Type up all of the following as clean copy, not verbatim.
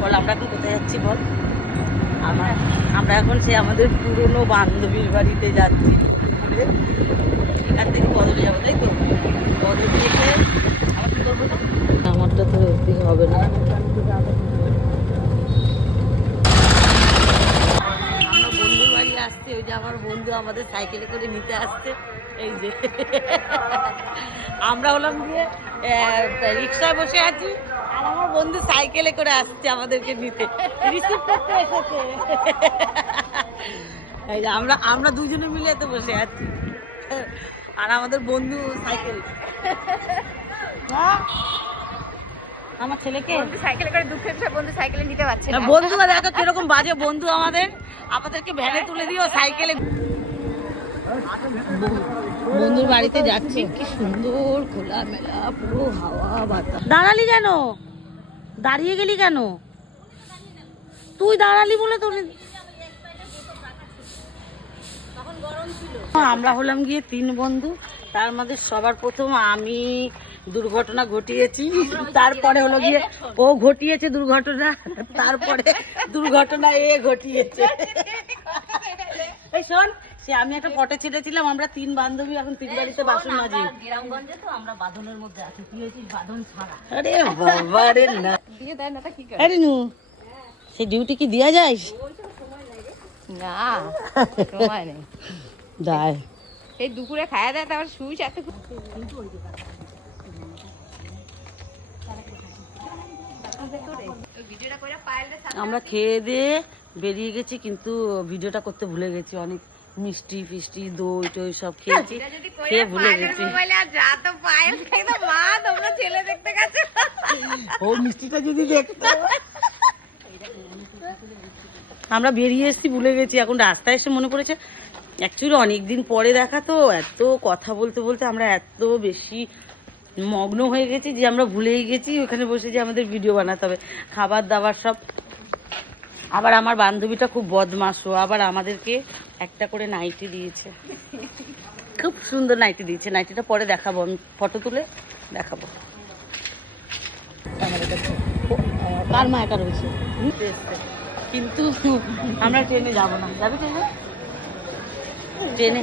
বল আমরা এখন কোথায় যাচ্ছি বল? আমরা এখন সে আমাদের পুরনো বান্ধবীর বাড়িতে যাচ্ছি। এখান থেকে বদলে যাবো, তাই তো? বদলে থেকে আমার কি করবো? আমারটা তো এদিক হবে না। আমরা বন্ধুর বাড়ি আসছে, ওই যে আমার বন্ধু আমাদের সাইকেলে করে নিতে আসছে। এই যে আমরা হলাম গিয়ে রিক্সায় বসে আছি, আর আমার বন্ধু সাইকেলে করে আসছে আমাদেরকে নিতে, রিসিভ করতে এসেছে। এই যে আমরা দুজনে মিলে তো বসে আছি, আর আমাদের বন্ধু সাইকেল। আমার ছেলেকে সাইকেলে করে দুঃখের বিষয়, বন্ধু সাইকেলে নিতে পারছে না। বন্ধু দেখো কিরকম বাজে বন্ধু আমাদেরকে ভ্যানে তুলে দিও সাইকেলে। বন্ধুর বাড়িতে যাচ্ছি, কি সুন্দর খোলা মেলা পুরো হাওয়া বাতাস। দাঁড়ালি কেন? দাঁড়িয়ে গেলি কেন? তুই দাঁড়ালি বলে তোর আমরা হলাম গিয়ে 3 বন্ধু। তার মধ্যে সবার প্রথম আমি দুর্ঘটনা ঘটিয়েছি, তারপরে হলো গিয়ে ও ঘটিয়েছে দুর্ঘটনা, তারপরে দুর্ঘটনা এ ঘটিয়েছে। এই শোন, সে আমি একটা ফটো ছেড়েছিলাম, আমরা 3 বান্ধবী এখন 3 বাড়িতে বাসন মাজি। গ্রামগঞ্জে তো আমরা বাঁধনের মধ্যে আছি, তুই হয়েছিস বাঁধন ছাড়া। আরে বাবা রে, না দিয়ে দেয় না তা কি করে? আরে নু সেই ডিউটি কি দেওয়া যায়? না, সময় নেই। দায় এই দুপুরে খাওয়া দেয়, তারপর শুইস এত। আমরা খেয়ে দিয়ে বেরিয়ে গেছি, কিন্তু ভিডিওটা করতে ভুলে গেছি। অনেক মিষ্টি ফিষ্টি দই টই সব খেয়েছি, খেয়ে ভুলে গেছি। ও মিষ্টিটা যদি দেখতো। আমরা বেরিয়ে এসেছি, ভুলে গেছি। এখন রাস্তায় এসে মনে পড়েছে, অ্যাকচুয়ালি অনেকদিন পরে দেখা তো, এত কথা বলতে বলতে আমরা এত বেশি মগ্ন হয়ে গেছি যে আমরা ভুলেই গেছি ওখানে বসে যে আমাদের ভিডিও বানাতে হবে, খাবার দাবার সব। আবার আমার বান্ধবীটা খুব বদমাশও, আবার আমাদেরকে একটা করে নাইটি দিয়েছে, খুব সুন্দর নাইটি দিয়েছে। নাইটিটা পরে দেখাবো, আমি ফটো তুলে দেখাবো। কার মা একা রয়েছে, কিন্তু আমরা ট্রেনে যাবো না। যাবে ট্রেনে? ট্রেনে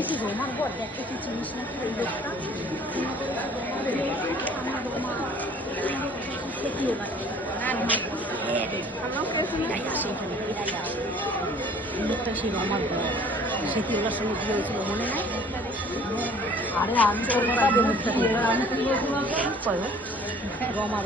সেটিওলার সঙ্গে বিয়ে হয়েছিল, মনে নাই? আরে আমি তো রমা